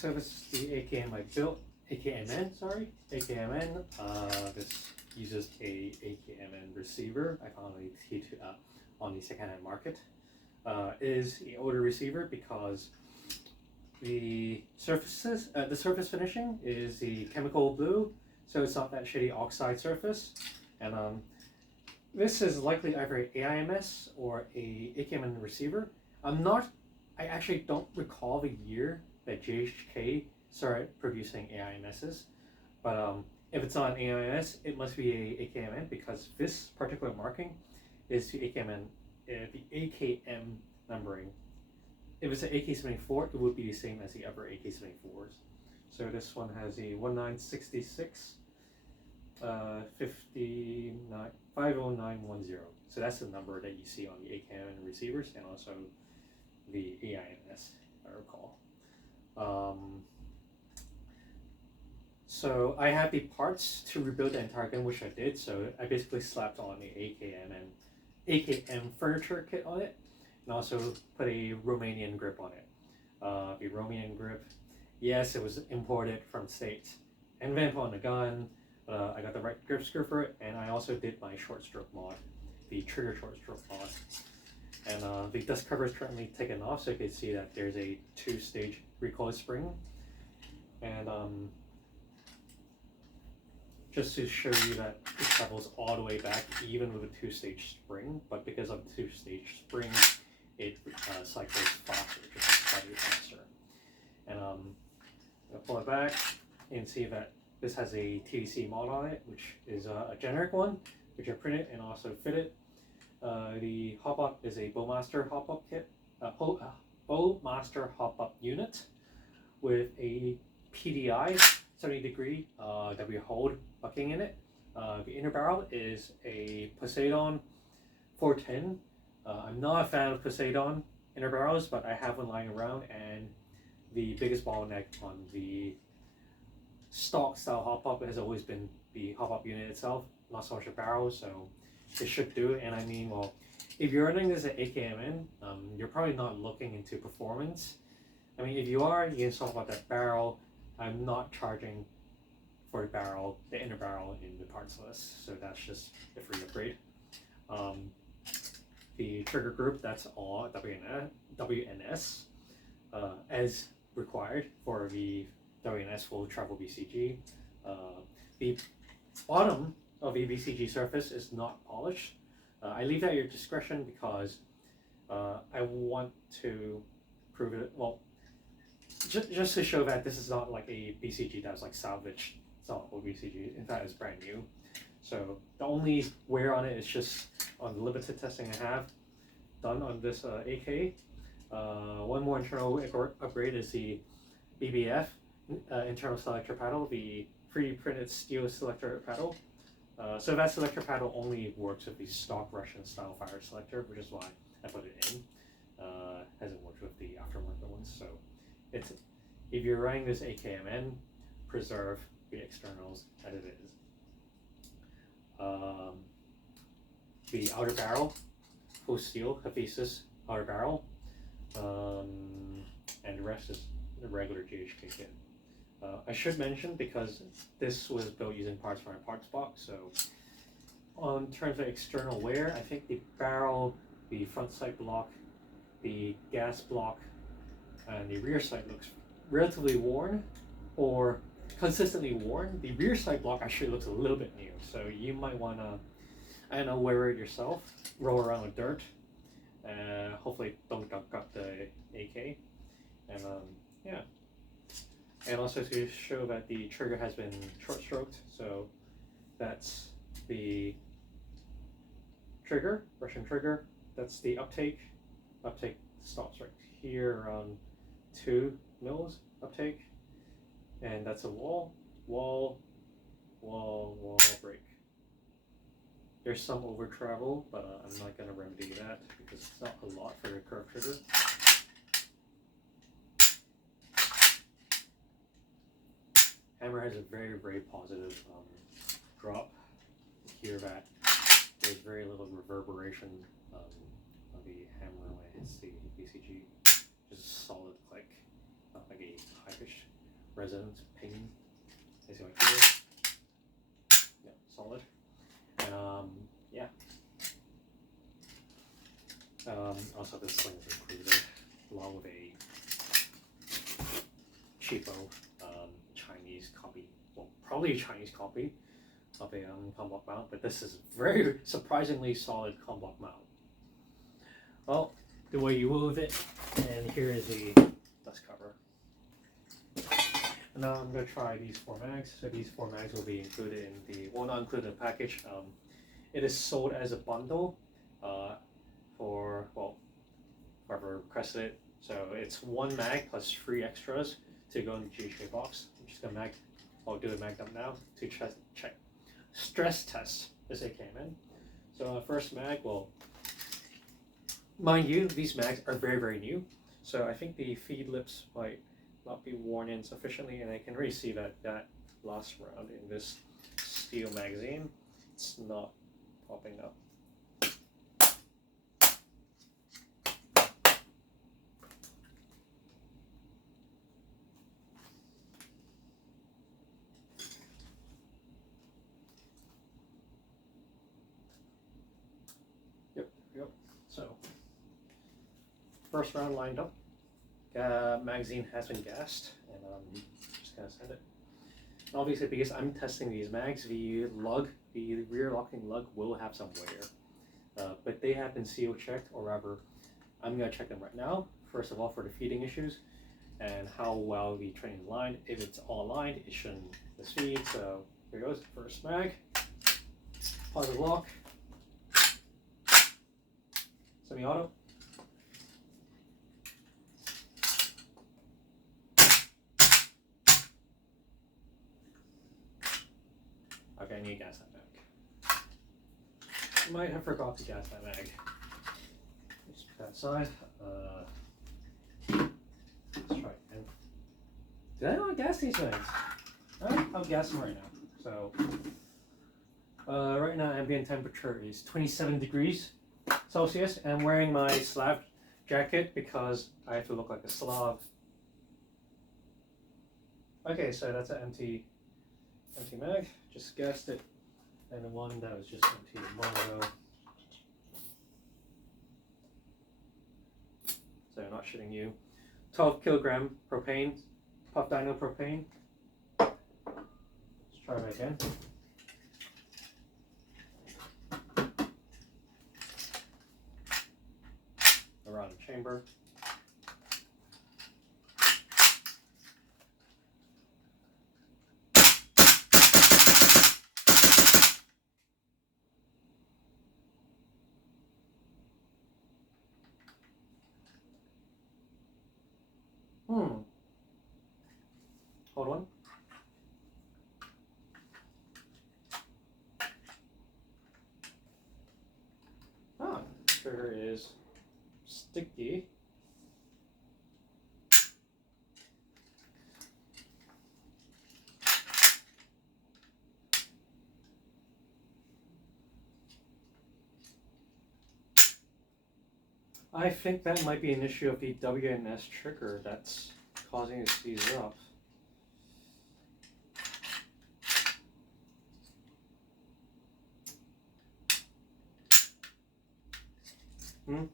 So this is the AKM I built, AKMN, sorry, AKMN. This uses a AKMN receiver I found on the secondhand market. Is an older receiver because the surface finishing is the chemical blue, so it's not that shitty oxide surface, and this is likely either AIMS or a AKMN receiver. I actually don't recall the year that GHK started producing AIMSs, but if it's not an AIMS, it must be a AKMN because this particular marking is the AKMN, the AKM numbering. If it's an AK-74, it would be the same as the other AK-74s. So this one has a 1966 50910. So that's the number that you see on the AKMN receivers and also the AIMS, if I recall. So I have the parts to rebuild the entire gun, which I did. So I basically slapped on the AKM furniture kit on it, and also put a Romanian grip on it. The Romanian grip, yes, it was imported from States. And then on the gun, I got the right grip screw for it, and I also did my short stroke mod, the trigger short stroke mod. And the dust cover is currently taken off, so you can see that there's a 2-stage recoil spring. And just to show you that it travels all the way back, even with a 2-stage spring, but because of the 2-stage spring, it cycles faster, just slightly faster. And I'll pull it back and see that this has a TDC mod on it, which is a generic one, which I printed and also fitted. The hop-up is a Bowmaster hop-up kit, Bowmaster hop-up unit with a PDI 70-degree W hold bucking in it. The inner barrel is a Poseidon 410. I'm not a fan of Poseidon inner barrels, but I have one lying around, and the biggest bottleneck on the stock style hop-up has always been the hop-up unit itself, not so much a barrel, so it should do it. And I mean, well, if you're running this at AKMN, you're probably not looking into performance. I mean, if you are, you can talk about that barrel. I'm not charging for the barrel, the inner barrel in the parts list, so that's just a free upgrade. The trigger group, that's all WNS as required for the WNS full travel BCG. The bottom of the BCG surface is not polished. I leave that at your discretion because I want to prove it, well, just to show that this is not like a BCG that's like salvaged. It's not a BCG, in fact it's brand new. So the only wear on it is just on the limited testing I have done on this AK. One more internal upgrade is the BBF internal selector paddle, the 3D printed steel selector paddle. So that selector paddle only works with the stock Russian style fire selector, which is why I put it in. Hasn't worked with the aftermarket ones. So it's, if you're running this AKMN, preserve the externals as it is. The outer barrel, full steel, Hephaestus outer barrel, and the rest is the regular GHK kit. I should mention, because this was built using parts from my parts box, so on terms of external wear, I think the barrel, the front sight block, the gas block, and the rear sight looks relatively worn or consistently worn. The rear sight block actually looks a little bit new, so you might want to, I don't know, wear it yourself, roll around with dirt, hopefully don't gunk up the AK, and yeah. And also to show that the trigger has been short stroked, so that's the trigger, Russian trigger, that's the uptake. Uptake stops right here around 2 mils uptake, and that's a wall, break. There's some over travel, but I'm not going to remedy that because it's not a lot for a curved trigger. Hammer has a very, very positive drop. You hear that there's very little reverberation of the hammer when it hits the BCG. Just a solid click, not like a high-pitched resonance ping, as you like here. Yeah, solid. And yeah. Also the sling is included, along with a cheapo Chinese copy, well, probably a Chinese copy of a com block mount, but this is very surprisingly solid com block mount. Well, the way you move it, and here is the dust cover. And now I'm going to try these 4 mags. So these 4 mags will be included in the, well, not included in the package. It is sold as a bundle for, well, whoever requested it. So it's 1 mag plus 3 extras to go in the GHK box. I'm just going to I'll do a mag dump now to check stress test this AKMN. So first mag, well, mind you, these mags are very, very new. So I think the feed lips might not be worn in sufficiently, and I can really see that last round in this steel magazine, it's not popping up. Yep. So first round lined up. Magazine has been gassed, and I'm just gonna send it. Obviously, because I'm testing these mags, the rear locking lug will have some wear, but they have been seal checked, or rather, I'm gonna check them right now. First of all, for the feeding issues and how well the training is aligned. If it's all aligned, it shouldn't misfeed. So here goes, first mag, positive lock, semi-auto. Okay, I need to gas that mag. I might have forgot to gas that mag. Just put that aside. Let's try it again. Did I not gas these mags? I'll gas them right now. So, right now ambient temperature is 27 degrees Celsius, and I'm wearing my Slav jacket because I have to look like a Slav. Okay, so that's an empty mag. Just gassed it, and the one that was just empty a moment ago. So I'm not shitting you. 12 kilogram propane, puff dyno propane. Let's try that again. Around the chamber. Hold on. Trigger is sticky. I think that might be an issue of the WNS trigger that's causing it to seize up. Let's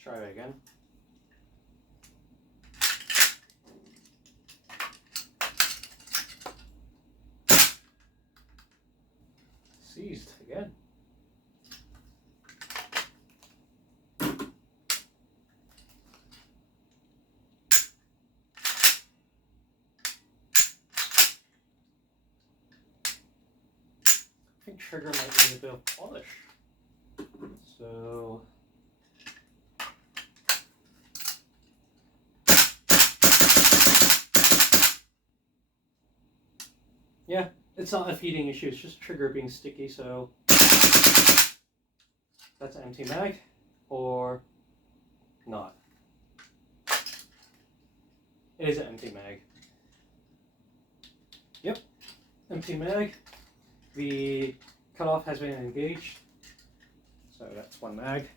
try it again. Seized again. I think trigger might need a bit of polish. So yeah, it's not a feeding issue, it's just trigger being sticky. So that's an empty mag or not. It is an empty mag. Yep, empty mag. The cutoff has been engaged. So that's one mag.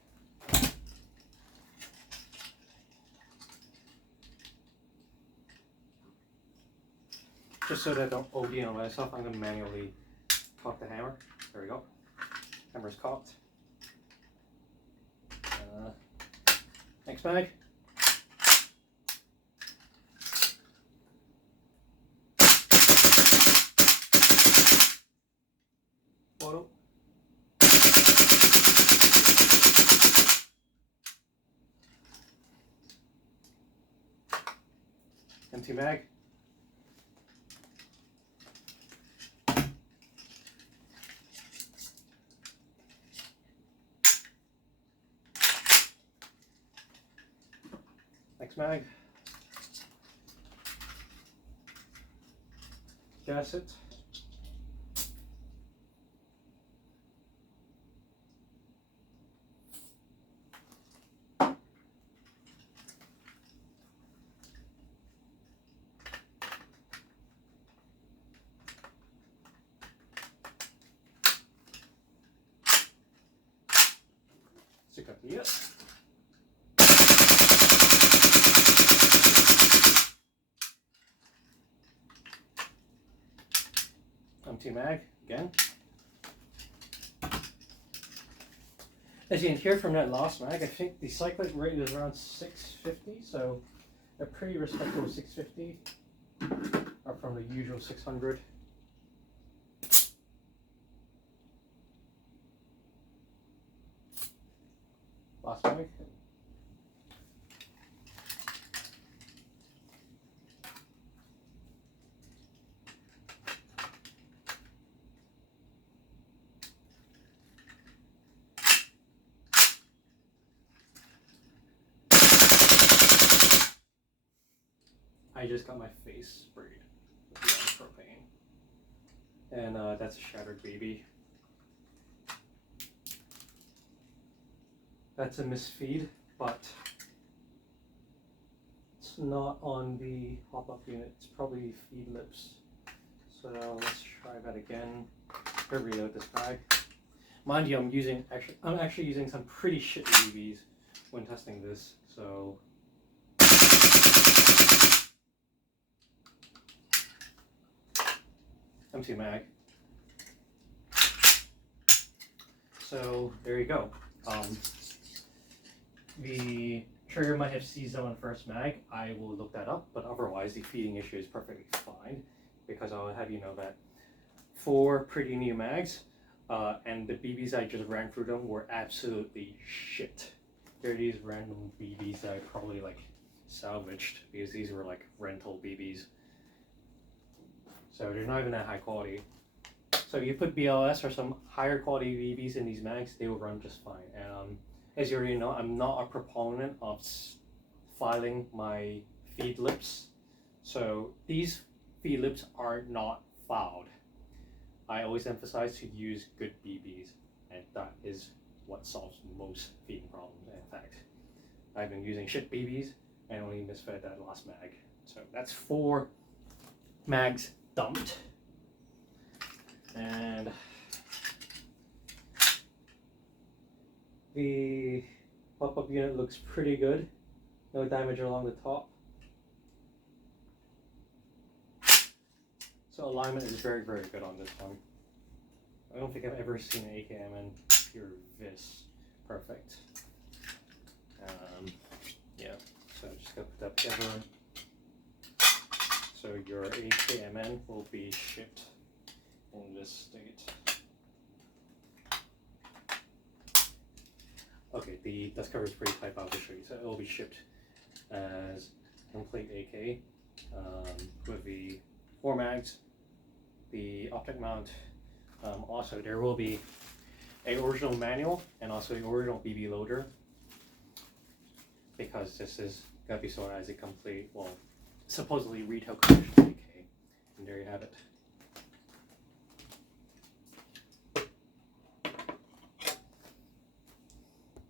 Just so that I don't OD on myself, I'm going to manually cock the hammer. There we go. Hammer's cocked. Next mag. Photo. Empty mag. Next mag. Gas it. Stick up the empty mag again. As you can hear from that last mag, I think the cyclic rate is around 650, so a pretty respectable 650 up from the usual 600. Last mag. I just got my face sprayed with the propane. And that's a shattered baby. That's a misfeed, but it's not on the hop-up unit. It's probably feed lips. So let's try that again. Gonna reload this bag. Mind you, I'm actually using some pretty shitty BBs when testing this. So empty mag. So there you go. The trigger might have seized on first mag. I will look that up, but otherwise the feeding issue is perfectly fine, because I'll have you know that 4 pretty new mags, and the BBs I just ran through them were absolutely shit. They're these random BBs that I probably like salvaged because these were like rental BBs. So they're not even that high quality. So you put BLS or some higher quality BBs in these mags, they will run just fine. And as you already know, I'm not a proponent of filing my feed lips. So these feed lips are not filed. I always emphasize to use good BBs, and that is what solves most feeding problems. In fact, I've been using shit BBs and only misfed that last mag. So that's 4 mags dumped. And the pop-up unit looks pretty good. No damage along the top. So alignment is very, very good on this one. I don't think I've ever seen an AKMN pure this perfect. Yeah, so just gotta put that together. So your AKMN will be shipped in this state. Okay, the dust cover is pretty tight, but I'll just show you. So it will be shipped as complete AK with the 4 mags, the optic mount. Also, there will be an original manual and also the original BB loader, because this is gonna be sold as a complete, well, supposedly retail commercial AK. And there you have it.